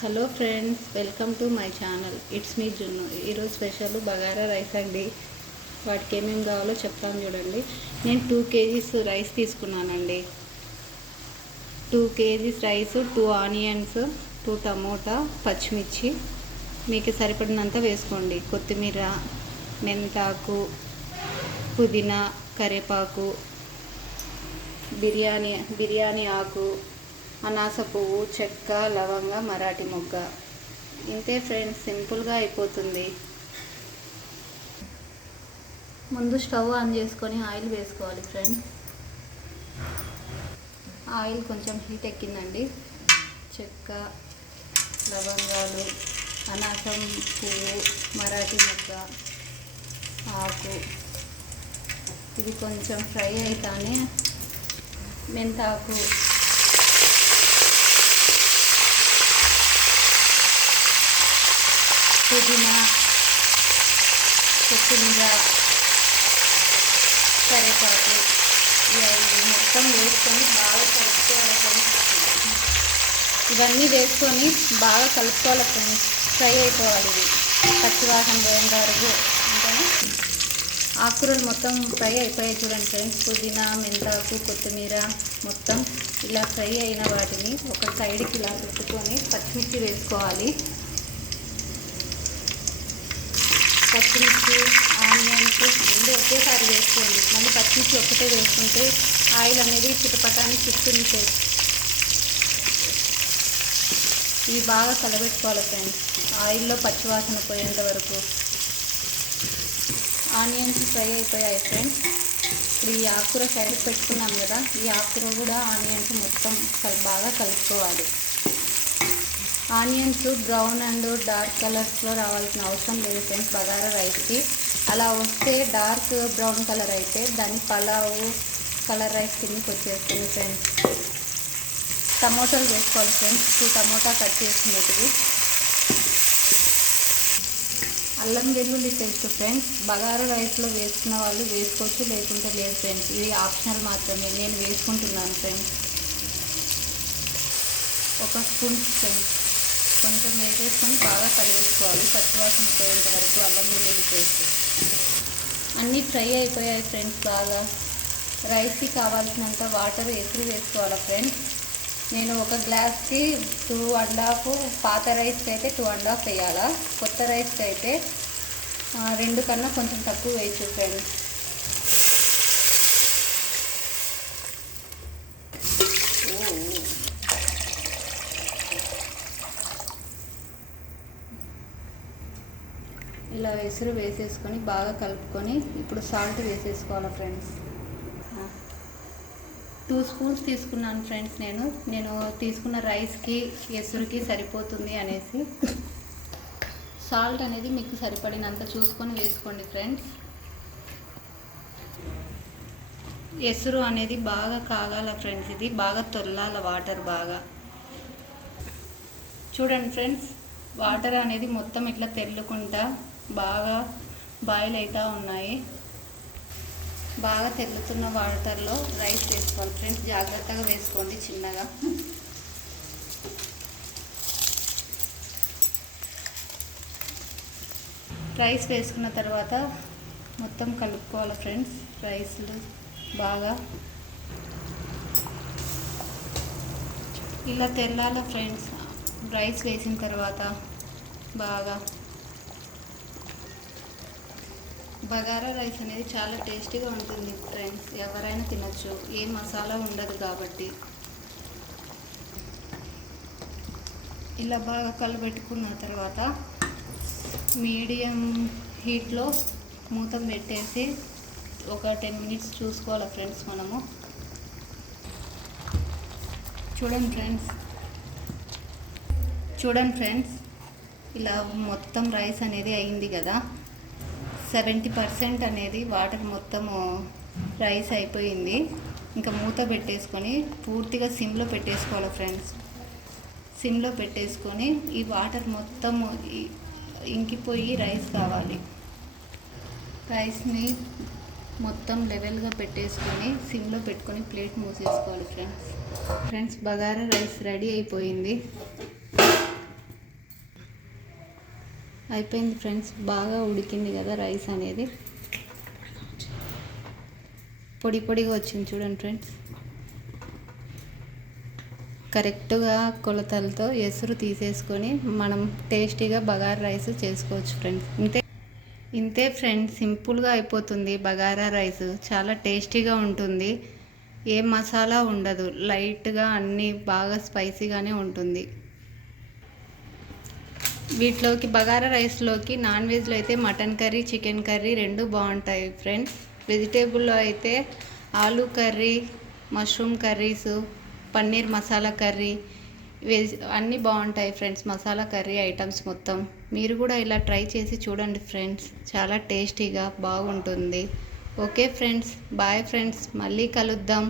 Hello friends, welcome to my channel. It's me జున్ను. ఈరోజు special bagara rice అండి. వాటికి ఏమేమి కావాలో చెప్తాను చూడండి. నేను 2 kgs రైస్ తీసుకున్నానండి. 2 kgs రైస్, 2 ఆనియన్స్, 2 టమోటా, పచ్చిమిర్చి మీకు సరిపడినంత వేసుకోండి. కొత్తిమీర, మెంతాకు, పుదీనా, కరివేపాకు, బిర్యానీ ఆకు, అనాస పువ్వు, చెక్క, లవంగ, మరాఠీ మొగ్గ. ఇంతే ఫ్రెండ్స్, సింపుల్గా అయిపోతుంది. ముందు స్టవ్ ఆన్ చేసుకొని ఆయిల్ వేసుకోవాలి ఫ్రెండ్స్. ఆయిల్ కొంచెం హీట్ ఎక్కిందండి. చెక్క, లవంగాలు, అనాసం పువ్వు, మరాఠీ మొగ్గ, ఆకు ఇది కొంచెం ఫ్రై అయితేనే మెంతాకు, పుదీనా, కొత్తిమీర, కరివేపాకు ఇవన్నీ మొత్తం వేసుకొని బాగా కలుపుకోవాలి. ఇవన్నీ వేసుకొని బాగా కలుపుకోవాలి ఫ్రెండ్స్. ఫ్రై అయిపోవాలి. ఇది పచ్చివాసన పోయేంత వరకు. అంటే ఆకుకూరలు మొత్తం ఫ్రై అయిపోయాయి చూడండి ఫ్రెండ్స్. పుదీనా, మెంతాకు, కొత్తిమీర మొత్తం ఇలా ఫ్రై అయిన వాటిని ఒక సైడ్కి ఇలా పెట్టుకొని పచ్చిమిర్చి వేసుకోవాలి. పచ్చిమిర్చి, ఆనియన్స్ రెండు ఒకేసారి వేసుకోండి. మళ్ళీ పచ్చిమిర్చి ఒక్కటే వేసుకుంటే ఆయిల్ అనేది చిటపటాన్ని చిట్టుతుంది. ఇవి బాగా కలబెట్టుకోవాలి ఫ్రెండ్స్, ఆయిల్లో పచ్చివాసన పోయేంత వరకు. ఆనియన్స్ ఫ్రై అయిపోయాయి ఫ్రెండ్స్. ఇప్పుడు ఈ ఆకుకూర సైడ్ పెట్టుకున్నాం కదా, ఈ ఆకుకూర కూడా ఆనియన్స్ మొత్తం బాగా కలుపుకోవాలి. ఆనియన్స్ బ్రౌన్ అండ్ డార్క్ కలర్స్లో రావాల్సిన అవసరం లేదు ఫ్రెండ్స్ బగారా రైస్కి. అలా వస్తే డార్క్ బ్రౌన్ కలర్ అయితే దాన్ని పలావ్ కలర్ రైస్ కిందకి వచ్చేస్తుంది ఫ్రెండ్స్. టమోటాలు వేసుకోవాలి ఫ్రెండ్స్. 2 tomato cut చేసుకునేటివి. అల్లం వెల్లుల్లి పేస్ట్ ఫ్రెండ్స్. బగారా రైస్లో వేసుకున్న వాళ్ళు వేసుకోవచ్చు, లేకుంటే లేదు ఫ్రెండ్స్. ఇది ఆప్షనల్ మాత్రమే. నేను వేసుకుంటున్నాను ఫ్రెండ్స్. 1 spoon friends. కొంచెం వేసేసుకొని బాగా కలిపేసుకోవాలి పచ్చివాసన పోయేంత వరకు. అల్లం వెల్లుల్లి పేస్ట్ అన్నీ ఫ్రై అయిపోయాయి ఫ్రెండ్స్. బాగా రైస్కి కావాల్సినంత వాటర్ ఎసురు వేసుకోవాలి ఫ్రెండ్స్. నేను ఒక గ్లాస్కి 2.5, పాత రైస్కి అయితే 2.5 వేయాలా, కొత్త రైస్కి అయితే 2 కన్నా కొంచెం తక్కువ వేయచ్చు ఫ్రెండ్స్. ఇలా ఎసురు వేసేసుకొని బాగా కలుపుకొని ఇప్పుడు సాల్ట్ వేసేసుకోవాలి ఫ్రెండ్స్. 2 స్పూన్స్ తీసుకున్నాను ఫ్రెండ్స్. నేను తీసుకున్న రైస్కి ఎసురుకి సరిపోతుంది అనేసి. సాల్ట్ అనేది మీకు సరిపడినంత చూసుకొని వేసుకోండి ఫ్రెండ్స్. ఎసురు అనేది బాగా కాగాల ఫ్రెండ్స్. ఇది బాగా తొల్లాల వాటర్ బాగా. చూడండి ఫ్రెండ్స్, వాటర్ అనేది మొత్తం ఇట్లా తెల్లుకుంటా బాగా బాయిల్ అవుతూ ఉన్నాయి. బాగా తెల్లుతున్న వాటర్లో రైస్ వేసుకోవాలి ఫ్రెండ్స్. జాగ్రత్తగా వేసుకోండి చిన్నగా. రైస్ వేసుకున్న తర్వాత మొత్తం కలుపుకోవాలి ఫ్రెండ్స్. రైస్లు బాగా ఇలా తెల్లాల ఫ్రెండ్స్. రైస్ వేసిన తర్వాత బాగా బగారా రైస్ అనేది చాలా టేస్టీగా ఉంటుంది ఫ్రెండ్స్. ఎవరైనా తినచ్చు, ఏ మసాలా ఉండదు కాబట్టి. ఇలా బాగా కలబెట్టుకున్న తర్వాత మీడియం హీట్లో మూత పెట్టేసి ఒక 10 మినిట్స్ చూసుకోవాలి ఫ్రెండ్స్ మనము. చూడండి ఫ్రెండ్స్ ఇలా మొత్తం రైస్ అనేది అయింది కదా. 70% అనేది వాటర్ మొత్తము రైస్ అయిపోయింది. ఇంకా మూత పెట్టేసుకొని పూర్తిగా సిమ్లో పెట్టేసుకోవాలి ఫ్రెండ్స్. సిమ్లో పెట్టేసుకొని ఈ వాటర్ మొత్తం ఇంకిపోయి రైస్ కావాలి. రైస్ని మొత్తం లెవెల్గా పెట్టేసుకొని సిమ్లో పెట్టుకొని ప్లేట్ మూసేసుకోవాలి ఫ్రెండ్స్. బగారా రైస్ రెడీ అయిపోయింది. అయిపోయింది ఫ్రెండ్స్, బాగా ఉడికింది కదా రైస్ అనేది, పొడి పొడిగా వచ్చింది చూడండి ఫ్రెండ్స్. కరెక్ట్గా కొలతలతో ఎసురు తీసేసుకొని మనం టేస్టీగా బగారా రైస్ చేసుకోవచ్చు ఫ్రెండ్స్. ఇంతే ఫ్రెండ్స్, సింపుల్గా అయిపోతుంది బగారా రైస్. చాలా టేస్టీగా ఉంటుంది, ఏ మసాలా ఉండదు, లైట్గా అన్నీ బాగా స్పైసీగానే ఉంటుంది. వీటిలోకి బగారా రైస్లోకి నాన్ వెజ్లో అయితే మటన్ కర్రీ, చికెన్ కర్రీ రెండు బాగుంటాయి ఫ్రెండ్స్. వెజిటేబుల్లో అయితే aloo curry, mushroom curries, paneer masala curry, అన్నీ బాగుంటాయి ఫ్రెండ్స్. మసాలా కర్రీ ఐటమ్స్ మొత్తం మీరు కూడా ఇలా ట్రై చేసి చూడండి ఫ్రెండ్స్, చాలా టేస్టీగా బాగుంటుంది. ఓకే ఫ్రెండ్స్, బాయ్ ఫ్రెండ్స్, మళ్ళీ కలుద్దాం.